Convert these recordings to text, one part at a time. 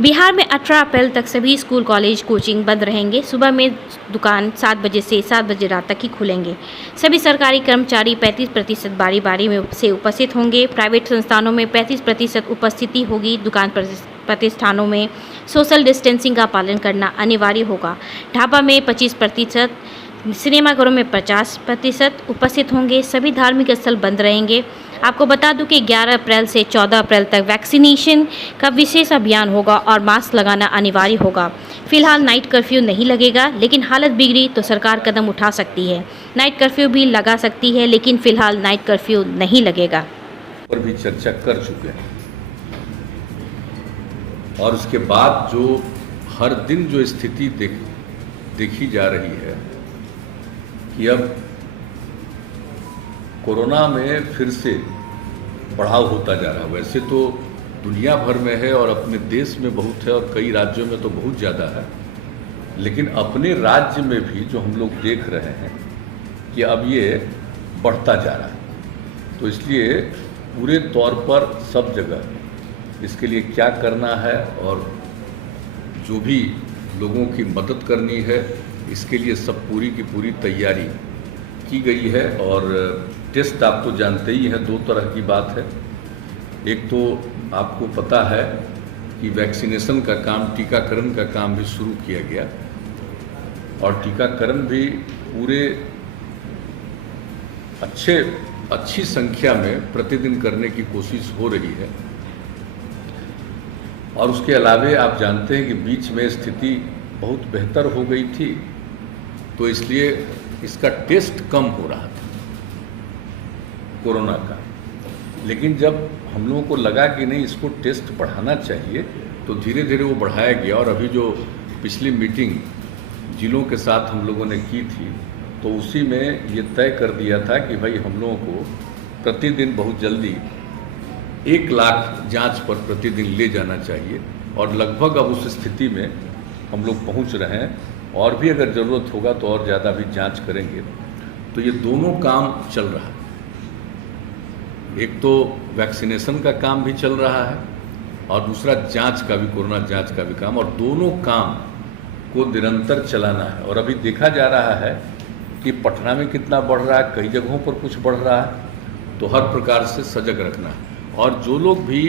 बिहार में 18 अप्रैल तक सभी स्कूल, कॉलेज, कोचिंग बंद रहेंगे। सुबह में दुकान 7 बजे से 7 बजे रात तक ही खुलेंगे। सभी सरकारी कर्मचारी 35% बारी बारी में से उपस्थित होंगे। प्राइवेट संस्थानों में 35% उपस्थिति होगी। दुकान प्रतिष्ठानों में सोशल डिस्टेंसिंग का पालन करना अनिवार्य होगा। ढाबा में 25%, सिनेमाघरों में 50% उपस्थित होंगे। सभी धार्मिक स्थल बंद रहेंगे। आपको बता दूं कि 11 अप्रैल से 14 अप्रैल तक वैक्सीनेशन का विशेष अभियान होगा और मास्क लगाना अनिवार्य होगा। फिलहाल नाइट कर्फ्यू नहीं लगेगा, लेकिन हालत बिगड़ी तो सरकार कदम उठा सकती है। नाइट कर्फ्यू भी लगा सकती है, लेकिन फिलहाल नाइट कर्फ्यू नहीं लगेगा। पर भी चर्चा कर चुके हैं और उसके बाद जो हर दिन जो स्थिति देखी जा रही है कि अब कोरोना में फिर से बढ़ाव होता जा रहा है। वैसे तो दुनिया भर में है और अपने देश में बहुत है और कई राज्यों में तो बहुत ज़्यादा है, लेकिन अपने राज्य में भी जो हम लोग देख रहे हैं कि अब ये बढ़ता जा रहा है। तो इसलिए पूरे तौर पर सब जगह इसके लिए क्या करना है और जो भी लोगों की मदद करनी है, इसके लिए सब पूरी की पूरी तैयारी की गई है। और टेस्ट आप तो जानते ही हैं, दो तरह की बात है। एक तो आपको पता है कि वैक्सीनेशन का काम, टीकाकरण का काम भी शुरू किया गया और टीकाकरण भी पूरे अच्छी संख्या में प्रतिदिन करने की कोशिश हो रही है। और उसके अलावे आप जानते हैं कि बीच में स्थिति बहुत बेहतर हो गई थी, तो इसलिए इसका टेस्ट कम हो रहा था कोरोना का। लेकिन जब हम लोगों को लगा कि नहीं, इसको टेस्ट बढ़ाना चाहिए, तो धीरे धीरे वो बढ़ाया गया। और अभी जो पिछली मीटिंग जिलों के साथ हम लोगों ने की थी, तो उसी में ये तय कर दिया था कि भाई हम लोगों को प्रतिदिन बहुत जल्दी 1 लाख जांच पर प्रतिदिन ले जाना चाहिए। और लगभग अब उस स्थिति में हम लोग पहुंच रहे हैं और भी अगर ज़रूरत होगा तो और ज़्यादा भी जांच करेंगे। तो ये दोनों काम चल रहा है। एक तो वैक्सीनेशन का काम भी चल रहा है और दूसरा जांच का भी, कोरोना जांच का भी काम, और दोनों काम को निरंतर चलाना है। और अभी देखा जा रहा है कि पटना में कितना बढ़ रहा है, कई जगहों पर कुछ बढ़ रहा है, तो हर प्रकार से सजग रखना है। और जो लोग भी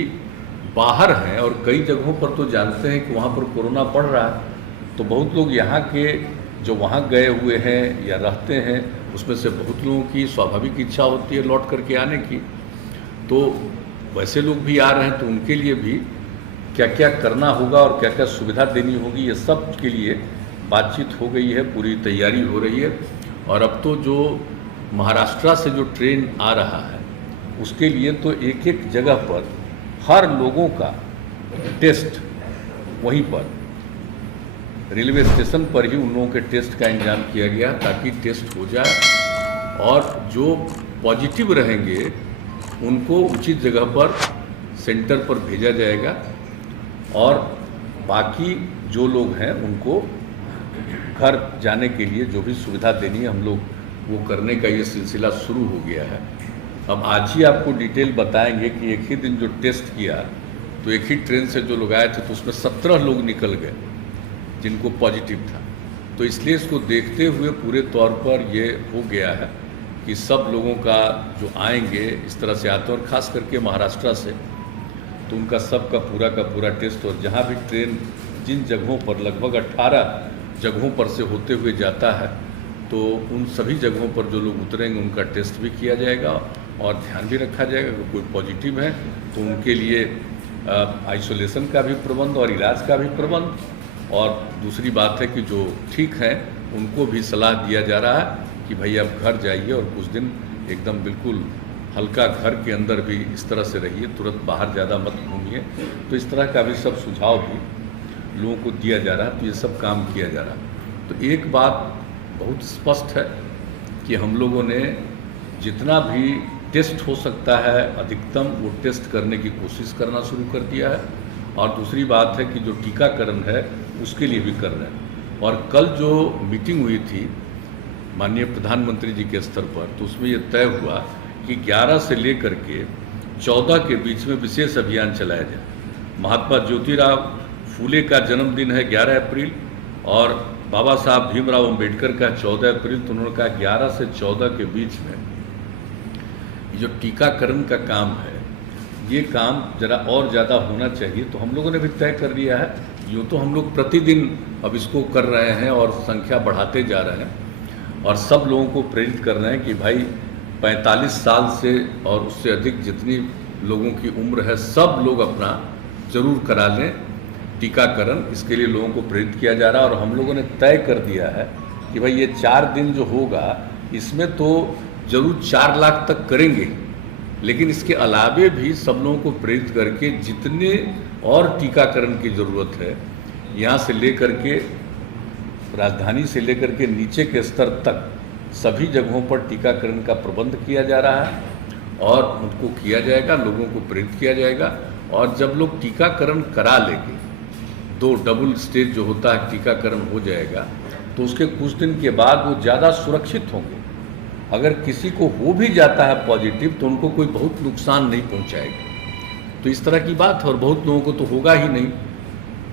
बाहर हैं और कई जगहों पर तो जानते हैं कि वहाँ पर कोरोना बढ़ रहा है, तो बहुत लोग यहाँ के जो वहाँ गए हुए हैं या रहते हैं, उसमें से बहुत लोगों की स्वाभाविक इच्छा होती है लौट करके आने की। तो वैसे लोग भी आ रहे हैं, तो उनके लिए भी क्या क्या करना होगा और क्या क्या सुविधा देनी होगी, ये सब के लिए बातचीत हो गई है, पूरी तैयारी हो रही है। और अब तो जो महाराष्ट्र से जो ट्रेन आ रहा है, उसके लिए तो एक एक जगह पर हर लोगों का टेस्ट वहीं पर रेलवे स्टेशन पर ही उन लोगों के टेस्ट का इंतजाम किया गया, ताकि टेस्ट हो जाए और जो पॉजिटिव रहेंगे उनको उचित जगह पर, सेंटर पर भेजा जाएगा। और बाकी जो लोग हैं उनको घर जाने के लिए जो भी सुविधा देनी है, हम लोग वो करने का ये सिलसिला शुरू हो गया है। अब आज ही आपको डिटेल बताएंगे कि एक ही दिन जो टेस्ट किया, तो एक ही ट्रेन से जो लोग आए थे, तो उसमें 17 लोग निकल गए जिनको पॉजिटिव था। तो इसलिए इसको देखते हुए पूरे तौर पर ये हो गया है कि सब लोगों का जो आएंगे इस तरह से आते हैं, और ख़ास करके महाराष्ट्र से, तो उनका सब का पूरा टेस्ट। और जहाँ भी ट्रेन जिन जगहों पर, लगभग 18 जगहों पर से होते हुए जाता है, तो उन सभी जगहों पर जो लोग उतरेंगे उनका टेस्ट भी किया जाएगा और ध्यान भी रखा जाएगा। अगर कोई पॉजिटिव है तो उनके लिए आइसोलेशन का भी प्रबंध और इलाज का भी प्रबंध। और दूसरी बात है कि जो ठीक हैं उनको भी सलाह दिया जा रहा है कि भाई आप घर जाइए और कुछ दिन एकदम बिल्कुल हल्का घर के अंदर भी इस तरह से रहिए, तुरंत बाहर ज़्यादा मत घूमिए। तो इस तरह का भी सब सुझाव भी लोगों को दिया जा रहा है, तो ये सब काम किया जा रहा है। तो एक बात बहुत स्पष्ट है कि हम लोगों ने जितना भी टेस्ट हो सकता है अधिकतम वो टेस्ट करने की कोशिश करना शुरू कर दिया है। और दूसरी बात है कि जो टीकाकरण है उसके लिए भी कर रहे हैं। और कल जो मीटिंग हुई थी माननीय प्रधानमंत्री जी के स्तर पर, तो उसमें ये तय हुआ कि 11 से लेकर के 14 के बीच में विशेष अभियान चलाया जाए। महात्मा ज्योतिराव फूले का जन्मदिन है 11 अप्रैल और बाबा साहब भीमराव अंबेडकर का 14 अप्रैल, तो उन्होंने कहा 11 से 14 के बीच में ये जो टीकाकरण का काम है ये काम जरा और ज़्यादा होना चाहिए। तो हम लोगों ने भी तय कर लिया है, यूँ तो हम लोग प्रतिदिन अब इसको कर रहे हैं और संख्या बढ़ाते जा रहे हैं और सब लोगों को प्रेरित कर रहे हैं कि भाई 45 साल से और उससे अधिक जितनी लोगों की उम्र है सब लोग अपना ज़रूर करा लें टीकाकरण। इसके लिए लोगों को प्रेरित किया जा रहा है और हम लोगों ने तय कर दिया है कि भाई ये 4 दिन जो होगा इसमें तो ज़रूर 4 लाख तक करेंगे, लेकिन इसके अलावे भी सब लोगों को प्रेरित करके जितने और टीकाकरण की ज़रूरत है यहाँ से लेकर के राजधानी से लेकर के नीचे के स्तर तक सभी जगहों पर टीकाकरण का प्रबंध किया जा रहा है और उनको किया जाएगा, लोगों को प्रेरित किया जाएगा। और जब लोग टीकाकरण करा लेंगे, 2 डबल स्टेज जो होता है टीकाकरण हो जाएगा, तो उसके कुछ दिन के बाद वो ज़्यादा सुरक्षित होंगे। अगर किसी को हो भी जाता है पॉजिटिव तो उनको कोई बहुत नुकसान नहीं पहुंचाएगा। तो इस तरह की बात है और बहुत लोगों को तो होगा ही नहीं।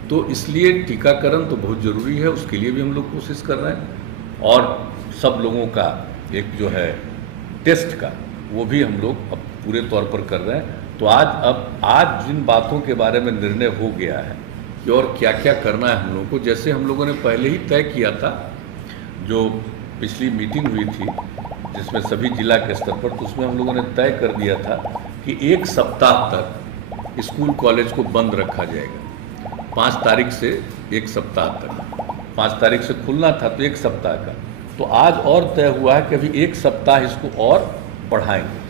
तो इसलिए टीकाकरण तो बहुत ज़रूरी है, उसके लिए भी हम लोग कोशिश कर रहे हैं और सब लोगों का एक जो है टेस्ट का वो भी हम लोग अब पूरे तौर पर कर रहे हैं। तो आज जिन बातों के बारे में निर्णय हो गया है कि और क्या क्या करना है हम लोगों को, जैसे हम लोगों ने पहले ही तय किया था, जो पिछली मीटिंग हुई थी जिसमें सभी जिला के स्तर पर, तो उसमें हम लोगों ने तय कर दिया था कि 1 सप्ताह तक स्कूल कॉलेज को बंद रखा जाएगा। 5 तारीख से 1 सप्ताह तक, 5 तारीख से खुलना था तो 1 सप्ताह का, तो आज और तय हुआ है कि अभी 1 सप्ताह इसको और बढ़ाएंगे।